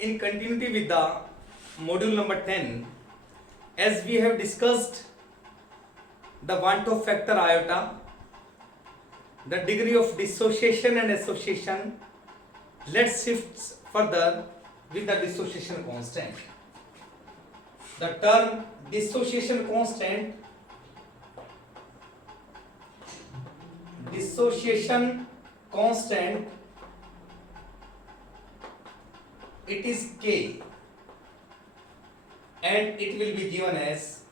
in continuity with the module number 10, as we have discussed the Van 't Hoff factor iota, the degree of dissociation and association, let's shift further with the dissociation constant. The term dissociation constant it is K, and it will be given as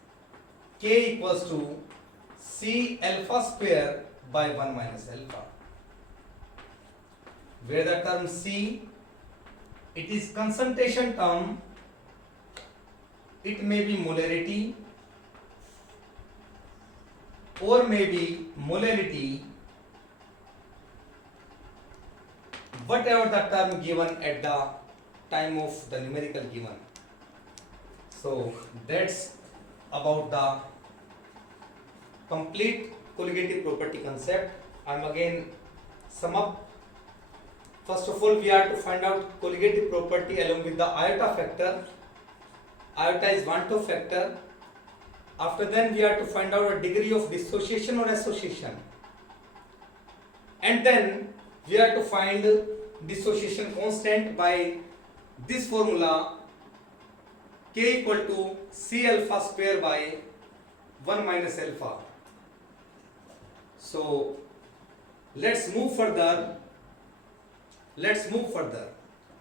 K equals to C alpha square by 1 minus alpha, where the term C, it is concentration term, it may be molarity or may be molarity, whatever the term given at the time of the numerical given. So that's about the complete colligative property concept. I'm again sum up. First of all, we are to find out colligative property along with the iota factor. Iota is Van 't Hoff factor. After then, we are to find out a degree of dissociation or association, and then we are to find dissociation constant by this formula, K equal to C alpha square by 1 minus alpha. So let's move further,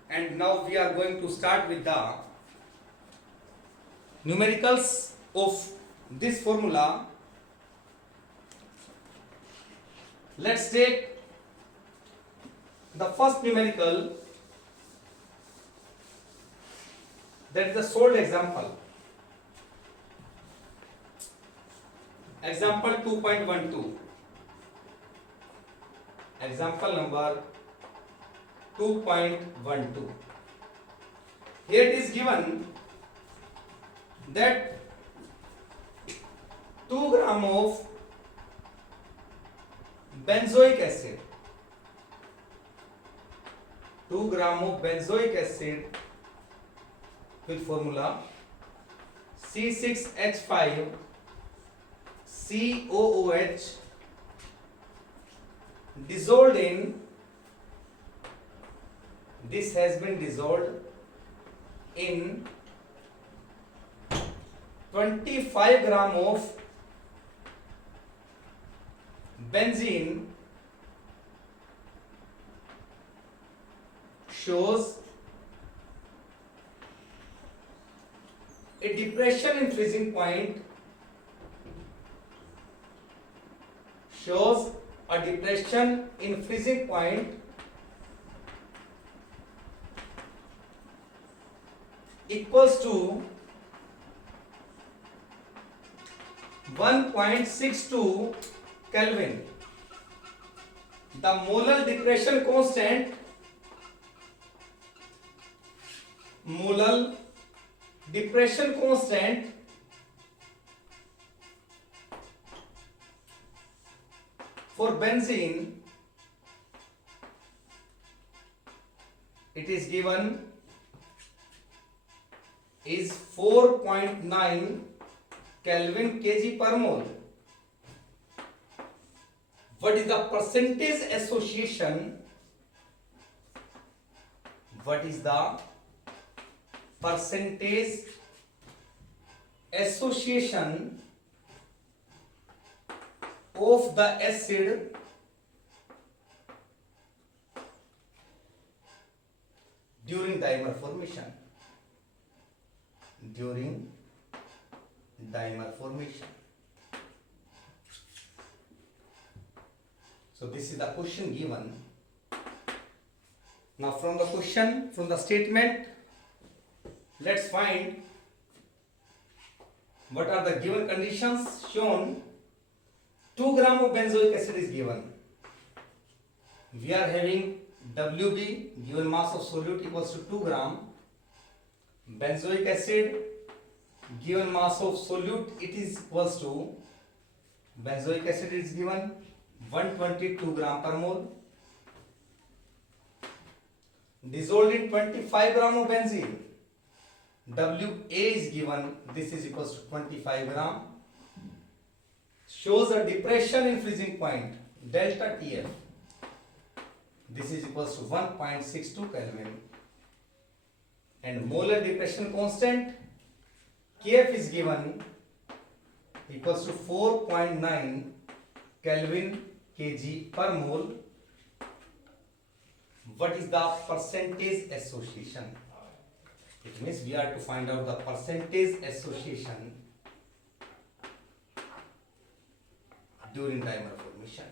and now we are going to start with the numericals of this formula. Let's take the first numerical, that is the solved example. Example 2.12. Example number 2.12. Here it is given that 2 gram of benzoic acid, 2 gram of benzoic acid with formula C6H5COOH dissolved in, this has been dissolved in 25 gram of benzene, shows a depression in freezing point, shows a depression in freezing point equals to 1.62 Kelvin. The molar depression constant, for benzene, it is given is 4.9 Kelvin kg per mole. What is the percentage association? What is the percentage association of the acid during dimer formation? During dimer formation. So this is the question given. Now from the statement, let's find what are the given conditions shown. 2 gram of benzoic acid is given. We are having WB, given mass of solute, equals to 2 gram. Benzoic acid, given mass of solute, it is equals to, benzoic acid is given 122 gram per mole. dissolved in 25 gram of benzene. Wa is given, this is equals to 25 gram. Shows a depression in freezing point, delta Tf. This is equals to 1.62 Kelvin. And molar depression constant, Kf is given equals to 4.9 Kelvin kg per mole. What is the percentage association? It means we are to find out the percentage association during dimer formation.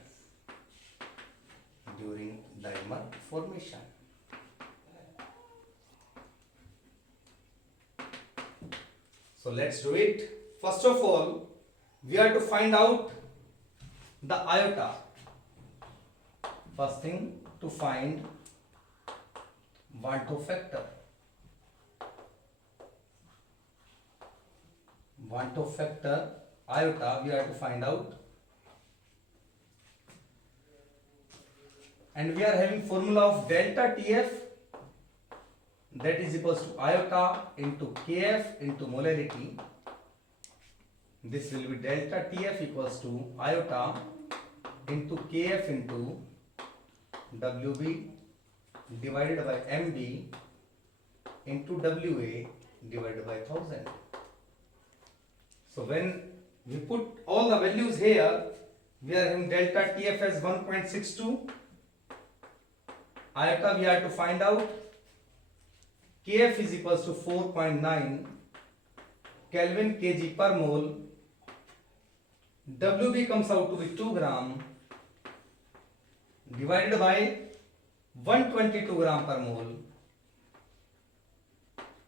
During dimer formation. So let's do it. First of all, we are to find out the iota. First thing, to find Van 't Hoff factor. Van 't Hoff factor iota we are to find out, and we are having formula of delta Tf, that is equals to iota into Kf into molarity. This will be delta Tf equals to iota into Kf into Wb divided by Mb into Wa divided by 1000. So when we put all the values here, we are having delta Tf as 1.62, iota we are to find out, Kf is equals to 4.9 Kelvin kg per mole, Wb comes out to be 2 gram divided by 122 gram per mole,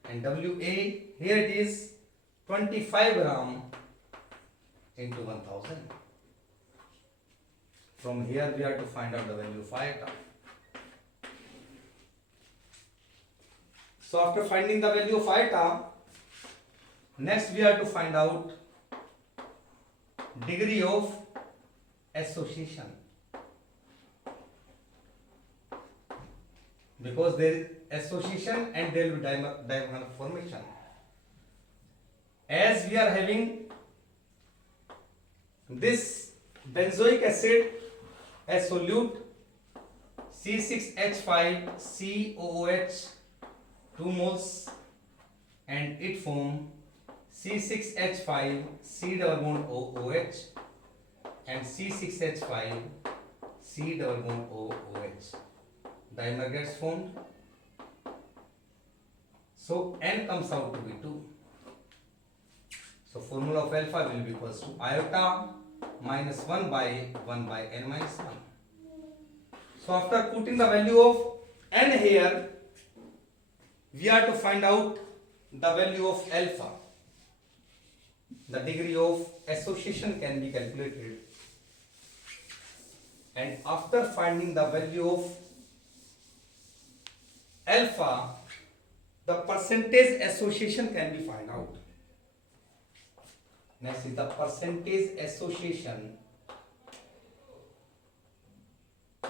and Wa here it is 25 gram into 1000. From here we are to find out the value of iota. So after finding the value of iota, next we are to find out degree of association, because there is association and there will be dimer formation. As we are having this benzoic acid as solute, C6H5COOH 2 moles, and it form C6H5C double bond OOH and C6H5C double bond OOH. Dimer gets formed. So N comes out to be 2. So formula of alpha will be equals to iota minus 1 by N minus 1. So after putting the value of N here, we are to find out the value of alpha. The degree of association can be calculated, and after finding the value of alpha, the percentage association can be found out. Next is the percentage association.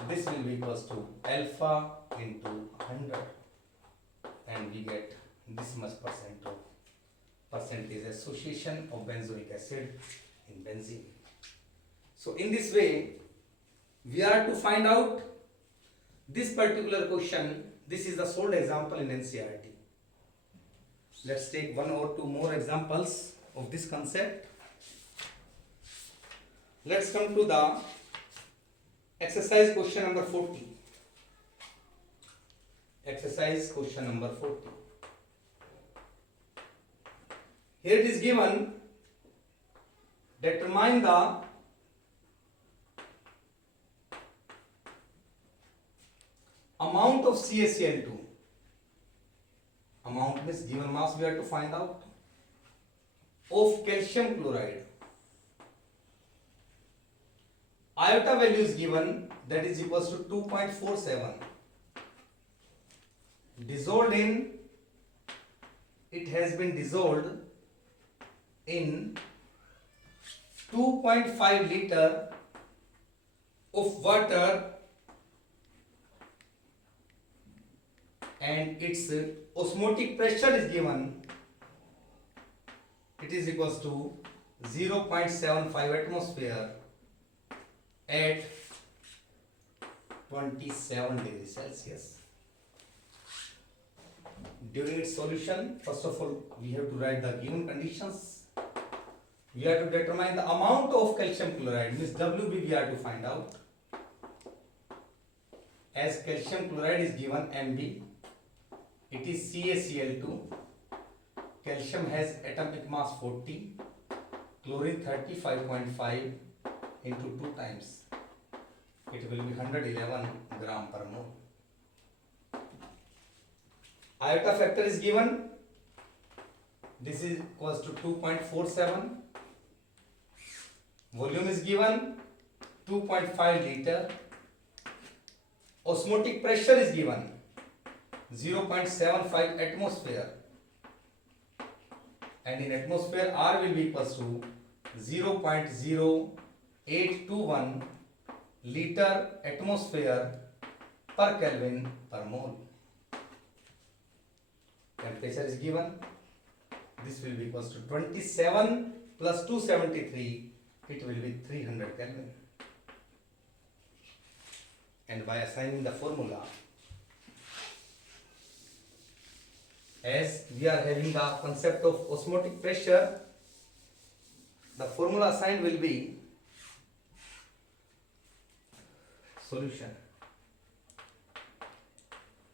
This will be equals to alpha into 100, and we get this much percent of percentage association of benzoic acid in benzene. So in this way, we are to find out this particular question. This is the solved example in NCERT. Let's take one or two more examples of this concept. Let's come to the exercise question number 40. Exercise question number 40. Here it is given, determine the amount of CaCl2. Amount means given mass we have to find out, of calcium chloride. Iota value is given, that is equals to 2.47. Dissolved in, it has been dissolved in 2.5 liter of water and its osmotic pressure is given. It is equals to 0.75 atmosphere at 27 degrees Celsius. During its solution, first of all, we have to write the given conditions. We have to determine the amount of calcium chloride, means WB we have to find out. As calcium chloride is given Mb, it is CaCl2. Calcium has atomic mass 40, chlorine 35.5 into 2 times. It will be 111 gram per mole. Iota factor is given. This is equals to 2.47. Volume is given 2.5 liter. Osmotic pressure is given 0.75 atmosphere, and in atmosphere R will be equals to 0.0821 liter atmosphere per Kelvin per mole. Temperature is given. This will be equals to 27 plus 273. It will be 300 Kelvin. And by assigning the formula, as we are having the concept of osmotic pressure, the formula assigned will be solution.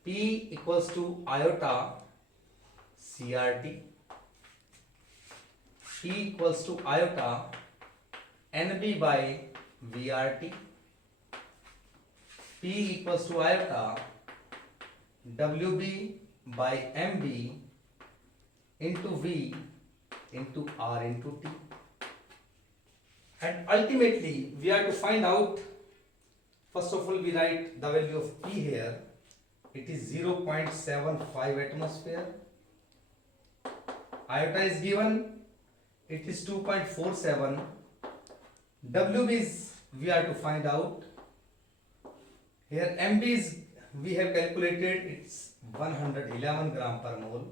P equals to iota CRT. P equals to iota NB by VRT. P equals to iota WB by MB into V into R into T. And ultimately we are to find out, first of all we write the value of P here. It is 0.75 atmosphere. Iota is given, it is 2.47. WB is we are to find out. Here MB is we have calculated, it's 111 gram per mole.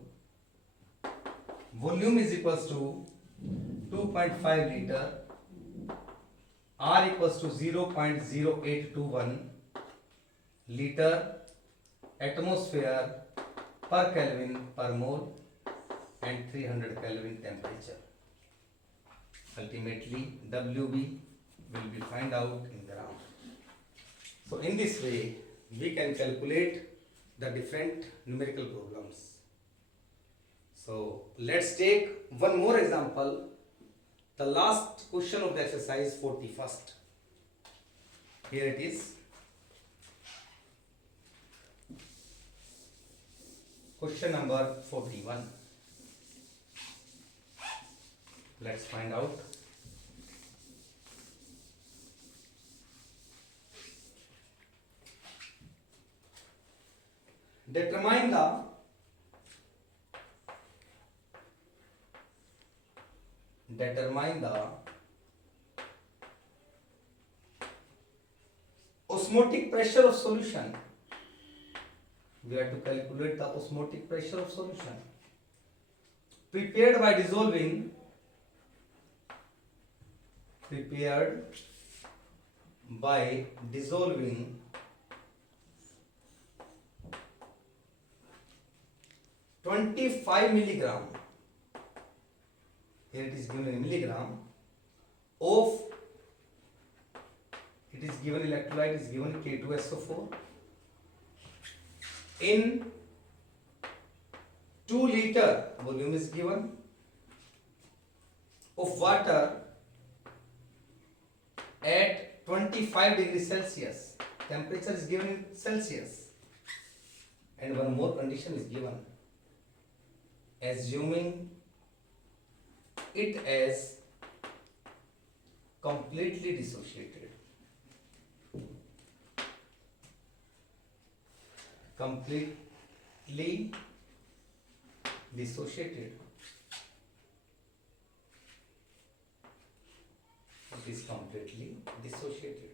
Volume is equals to 2.5 liter. R equals to 0.0821 liter atmosphere per Kelvin per mole, and 300 Kelvin temperature. Ultimately WB will be find out in gram. So in this way we can calculate the different numerical problems. So let's take one more example, the last question of the exercise 41st. Here it is. Question number 41. Let's find out. Determine the osmotic pressure of solution. We have to calculate the osmotic pressure of solution prepared by dissolving 25 milligram. Here it is given in milligram of, it is given electrolyte is given K2SO4 in 2 liter, volume is given, of water at 25 degrees Celsius. Temperature is given in Celsius, and one more condition is given. Assuming it as completely dissociated. Completely dissociated. It is completely dissociated.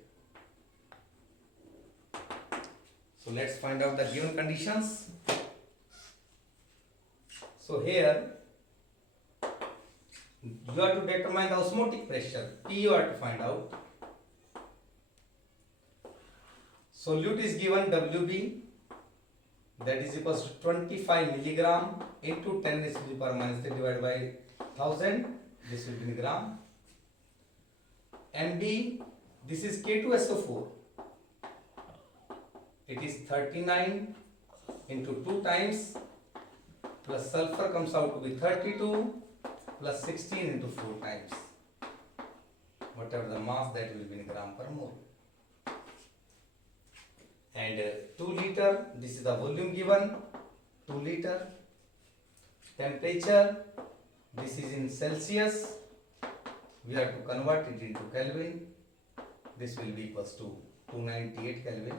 So let's find out the given conditions. So here you have to determine the osmotic pressure. P you have to find out. Solute is given WB, that is equals to 25 milligram into 10 raised to the power minus 3 divided by 1000. This will be in gram. MB, this is K2SO4. It is 39 into 2 times plus sulfur comes out to be 32 plus 16 into 4 times. Whatever the mass, that will be in gram per mole. And 2 liter, this is the volume given, 2 liter. Temperature, this is in Celsius. We have to convert it into Kelvin. This will be equals to 298 Kelvin.